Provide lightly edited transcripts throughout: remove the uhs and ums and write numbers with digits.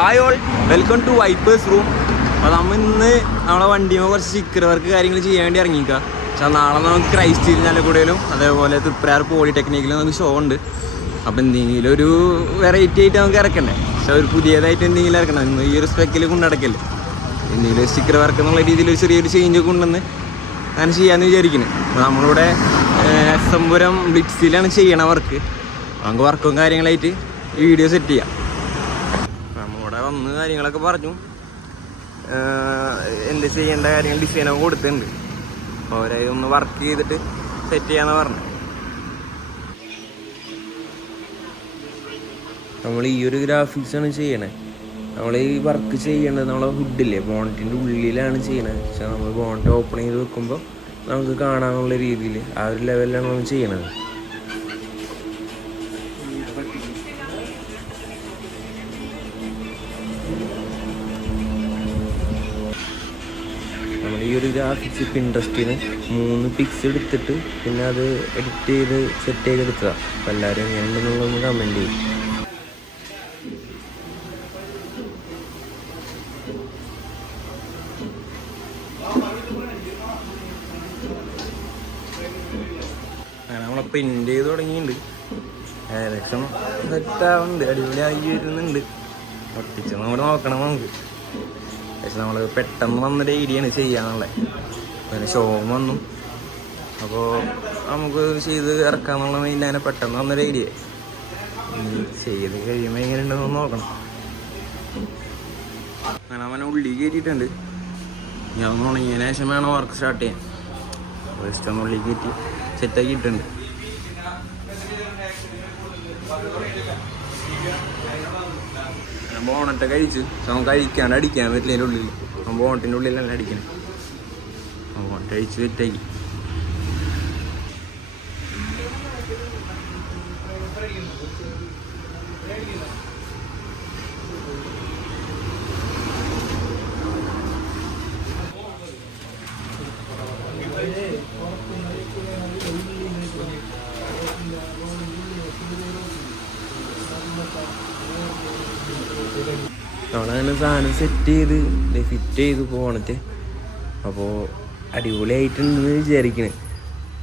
Hi all, welcome to vipers room. അപ്പോൾ നമ്മൾ ഇന്ന് നമ്മളെ വണ്ടിയിൽ കുറച്ച് സ്റ്റിക്കർ വർക്ക് കാര്യങ്ങൾ ചെയ്യാൻ വേണ്ടി ഇറങ്ങിക്കുക. പക്ഷേ നാളെ നമുക്ക് ക്രൈസ്റ്റ് ചാലക്കുടിയിലും അതേപോലെ തൃപ്രയാർ പോളിടെക്നിക്കിലും നമുക്ക് ഷോ ഉണ്ട്. അപ്പോൾ എന്തെങ്കിലും ഒരു വെറൈറ്റി ആയിട്ട് നമുക്ക് ഇറക്കണ്ടേ. പക്ഷേ ഒരു പുതിയതായിട്ട് എന്തെങ്കിലും ഇറക്കണം. ഇന്ന് ഈ ഒരു സ്പെക്കിൽ കൊണ്ട് നടക്കല്ലേ, എന്തെങ്കിലും സ്റ്റിക്കർ വർക്ക് എന്നുള്ള രീതിയിൽ ഒരു ചെറിയൊരു ചേഞ്ച് കൊണ്ടുവന്ന് അങ്ങനെ ചെയ്യാമെന്ന് വിചാരിക്കുന്നത്. അപ്പോൾ നമ്മളിവിടെ എസ്എംപുരം ബ്ലിറ്റ്സിലാണ് ചെയ്യണ വർക്ക്. നമുക്ക് വർക്കും കാര്യങ്ങളായിട്ട് ഈ വീഡിയോ സെറ്റ് ചെയ്യാം. നമ്മളിവിടെ വന്ന് കാര്യങ്ങളൊക്കെ പറഞ്ഞു, എന്ത് ചെയ്യേണ്ട കാര്യങ്ങൾ ഡിസൈനൊക്കെ കൊടുത്തിട്ടുണ്ട്. അപ്പോൾ അവരെ ഒന്ന് വർക്ക് ചെയ്തിട്ട് സെറ്റ് ചെയ്യാമെന്ന് പറഞ്ഞു. നമ്മൾ ഈ ഒരു ഗ്രാഫിക്സാണ് ചെയ്യണേ. നമ്മൾ ഈ വർക്ക് ചെയ്യേണ്ടത് നമ്മളെ ഹുഡില്ലേ, ബോണ്ടിൻ്റെ ഉള്ളിലാണ് ചെയ്യണത്. പക്ഷെ നമ്മൾ ബോണ്ട് ഓപ്പൺ ചെയ്ത് വെക്കുമ്പോൾ നമുക്ക് കാണാനുള്ള രീതിയിൽ ആ ഒരു ലെവലിലാണ് നമ്മൾ ചെയ്യണത്. നമ്മൾ ഈ ഒരു ഗ്രാഫിക്സ് പിൻട്രസ്റ്റിന് 3 പിക്സ് എടുത്തിട്ട് പിന്നെ അത് എഡിറ്റ് ചെയ്ത് സെറ്റ് ചെയ്തെടുത്തതാണ്. അപ്പോൾ എല്ലാവരും എങ്ങനെയുണ്ടെന്നുള്ളതൊന്ന് കമൻറ്റ് ചെയ്യും. അങ്ങനെ നമ്മൾ പ്രിൻ്റ് ചെയ്ത് തുടങ്ങിയിട്ടുണ്ട്. ഏകദേശം സെറ്റാവുന്നുണ്ട്, അടിപൊളിയായി വരുന്നുണ്ട്. ഒട്ടിച്ച് നമ്മൾ നോക്കണം നമുക്ക്. പക്ഷെ നമ്മൾ പെട്ടെന്ന് വന്നൊരു ഐഡിയാണ് ചെയ്യാന്നുള്ളത്. പിന്നെ ഷോ വന്നു, അപ്പോൾ നമുക്ക് ചെയ്ത് ഇറക്കാന്നുള്ള മെയിൻ അങ്ങനെ പെട്ടെന്ന് വന്നൊരു ഐഡിയ. ചെയ്ത് കഴിയുമ്പോൾ എങ്ങനെ ഉണ്ടെന്ന് നോക്കണം. അങ്ങനെ അവനെ ഉള്ളി കയറ്റിയിട്ടുണ്ട്. ഞാൻ ഒന്ന് ഉണങ്ങിയതിന് ശേഷം വേണം വർക്ക് സ്റ്റാർട്ട് ചെയ്യാൻ. ജസ്റ്റ് ഒന്ന് ഉള്ളി കയറ്റി സെറ്റാക്കിയിട്ടുണ്ട്. ബോണറ്റൊക്കെ അടിച്ച് നമുക്ക് അടിക്കാണ്ട് അടിക്കാൻ പറ്റില്ല. അതിൻ്റെ ഉള്ളിൽ ബോണറ്റിൻ്റെ ഉള്ളിലല്ല അടിക്കണം. ബോണറ്റ് അടിച്ച് സെറ്റാക്കി. നമ്മളങ്ങനെ സാധനം സെറ്റ് ചെയ്ത് ഫിറ്റ് ചെയ്ത് പോകണറ്റ്. അപ്പോൾ അടിപൊളിയായിട്ടുണ്ടെന്ന് വിചാരിക്കണേ.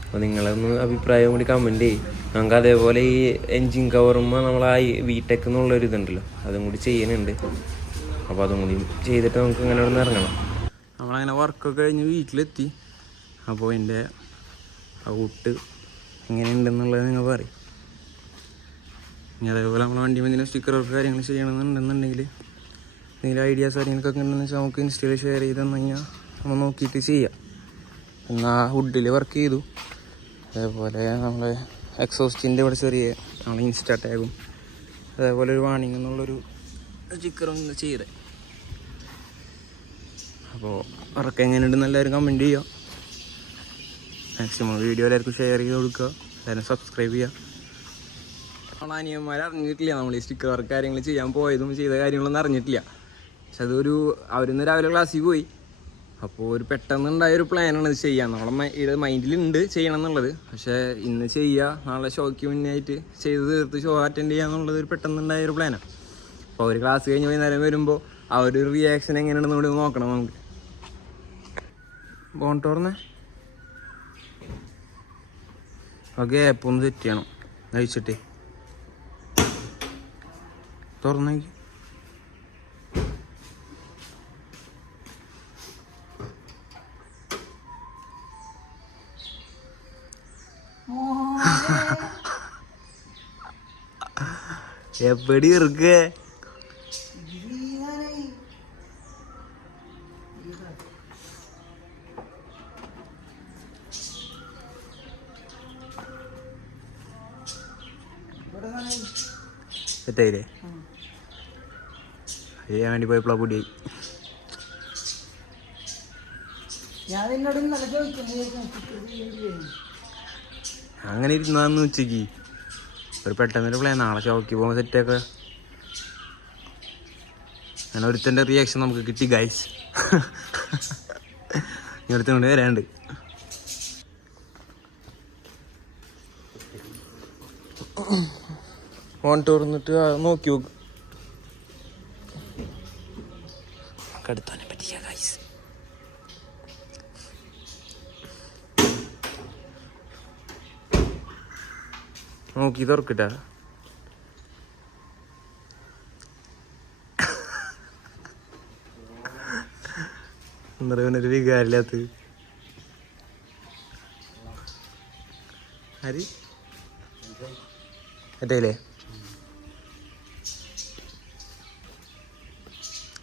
അപ്പോൾ നിങ്ങളൊന്ന് അഭിപ്രായം കൂടി കമൻറ്റ് ചെയ്യും. നമുക്ക് അതേപോലെ ഈ എൻജിൻ കവറുമ്പോൾ നമ്മൾ ആ VTech എന്നുള്ളൊരു ഇതുണ്ടല്ലോ, അതും കൂടി ചെയ്യുന്നുണ്ട്. അപ്പോൾ അതും കൂടി ചെയ്തിട്ട് നമുക്ക് ഇങ്ങനെ ഇവിടെ നിന്ന് ഇറങ്ങണം. നമ്മളങ്ങനെ വർക്കൊക്കെ കഴിഞ്ഞ് വീട്ടിലെത്തി. അപ്പോൾ എൻ്റെ ഔട്ട് എങ്ങനെയുണ്ടെന്നുള്ളത് നിങ്ങൾ പറയും. ഇനി അതേപോലെ നമ്മൾ വണ്ടി എന്തെങ്കിലും സ്റ്റിക്കർ വർക്ക് കാര്യങ്ങൾ ചെയ്യണമെന്നുണ്ടെന്നുണ്ടെങ്കിൽ എന്തെങ്കിലും ഐഡിയാസ് കാര്യങ്ങളൊക്കെ ഉണ്ടെന്ന് വെച്ചാൽ നമുക്ക് ഇൻസ്റ്റയിൽ ഷെയർ ചെയ്ത് തന്നു കഴിഞ്ഞാൽ നമ്മൾ നോക്കിയിട്ട് ചെയ്യാം. എന്നാൽ ആ ഹുഡിൽ വർക്ക് ചെയ്തു. അതേപോലെ നമ്മൾ എക്സോസ്റ്റിൻ്റെ ഇവിടെ ചെറിയ നമ്മൾ ഇൻസ്റ്റാ ടാഗും അതേപോലെ ഒരു വാണിംഗ് എന്നുള്ളൊരു സ്റ്റിക്കറും ചെയ്തത്. അപ്പോൾ വർക്ക് എങ്ങനെയുണ്ടെന്ന് എല്ലാവരും കമൻറ്റ് ചെയ്യുക. മാക്സിമം വീഡിയോ എല്ലാവർക്കും ഷെയർ ചെയ്ത് കൊടുക്കുക. എല്ലാവരും സബ്സ്ക്രൈബ് ചെയ്യുക. നമ്മൾ അനിയന്മാർ അറിഞ്ഞിട്ടില്ല നമ്മൾ ഈ സ്റ്റിക്കർ വർക്ക് കാര്യങ്ങൾ ചെയ്യാൻ പോയതും ചെയ്ത കാര്യങ്ങളൊന്നും അറിഞ്ഞിട്ടില്ല. പക്ഷെ അതൊരു അവരിന്ന് രാവിലെ ക്ലാസ്സിൽ പോയി. അപ്പോൾ ഒരു പെട്ടെന്നുണ്ടായൊരു പ്ലാനാണ് ഇത് ചെയ്യാൻ. നമ്മളെ മൈൻഡിലുണ്ട് ചെയ്യണം എന്നുള്ളത്. പക്ഷേ ഇന്ന് ചെയ്യുക, നാളെ ഷോയ്ക്ക് മുന്നേ ആയിട്ട് ചെയ്ത് തീർത്ത് ഷോ അറ്റൻഡ് ചെയ്യുക എന്നുള്ളത് ഒരു പെട്ടെന്നുണ്ടായൊരു പ്ലാനാണ്. അപ്പോൾ അവർ ക്ലാസ് കഴിഞ്ഞ് വൈകുന്നേരം വരുമ്പോൾ ആ ഒരു റിയാക്ഷൻ എങ്ങനെയാണെന്ന് കൂടി നോക്കണം നമുക്ക്. ബോണ്ടോർന്ന് ഓക്കെ ഗ്യാപ്പൊന്ന് സെറ്റ് ചെയ്യണം. കഴിച്ചിട്ടേ തുറന്നേക്ക്. എപ്പടി ഇருக்கு സെറ്റായില്ലേ? ചെയ്യാൻ വേണ്ടി പോയപ്പോഴാ പൊടിയായി. അങ്ങനെ ഇരുന്നാന്ന് ഉച്ചക്ക് ഒരു പെട്ടെന്നൊരു പ്ലാൻ. നാളെ ഷോക്ക് പോകുമ്പോൾ സെറ്റൊക്കെ അങ്ങനെ ഒരുത്തൻ്റെ റിയാക്ഷൻ നമുക്ക് കിട്ടി ഗൈസ്. ഇങ്ങടുത്തുകൊണ്ട് വരാണ്ട്. ഓൺ തുറന്നിട്ട് നോക്കി നോക്ക്. കടുത്താനെ പറ്റിയ ഗൈസ്. നോക്കി തുറക്കട്ടാ. എന്താ പറയുക, വികാരില്ലാത്ത ആര് മറ്റേല്ലേ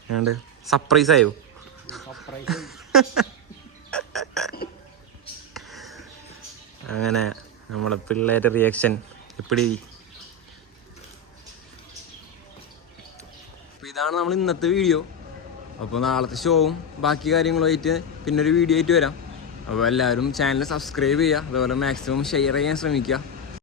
ഞാണ്ട് സർപ്രൈസ് ആയോ? അങ്ങനെ നമ്മളെ പിള്ളേരുടെ റിയാക്ഷൻ എപ്പിടി. അപ്പോൾ ഇതാണ് നമ്മൾ ഇന്നത്തെ വീഡിയോ. അപ്പോൾ നാളത്തെ ഷോവും ബാക്കി കാര്യങ്ങളുമായിട്ട് പിന്നൊരു വീഡിയോ ആയിട്ട് വരാം. അപ്പോൾ എല്ലാവരും ചാനൽ സബ്സ്ക്രൈബ് ചെയ്യുക, അതുപോലെ മാക്സിമം ഷെയർ ചെയ്യാൻ ശ്രമിക്കുക.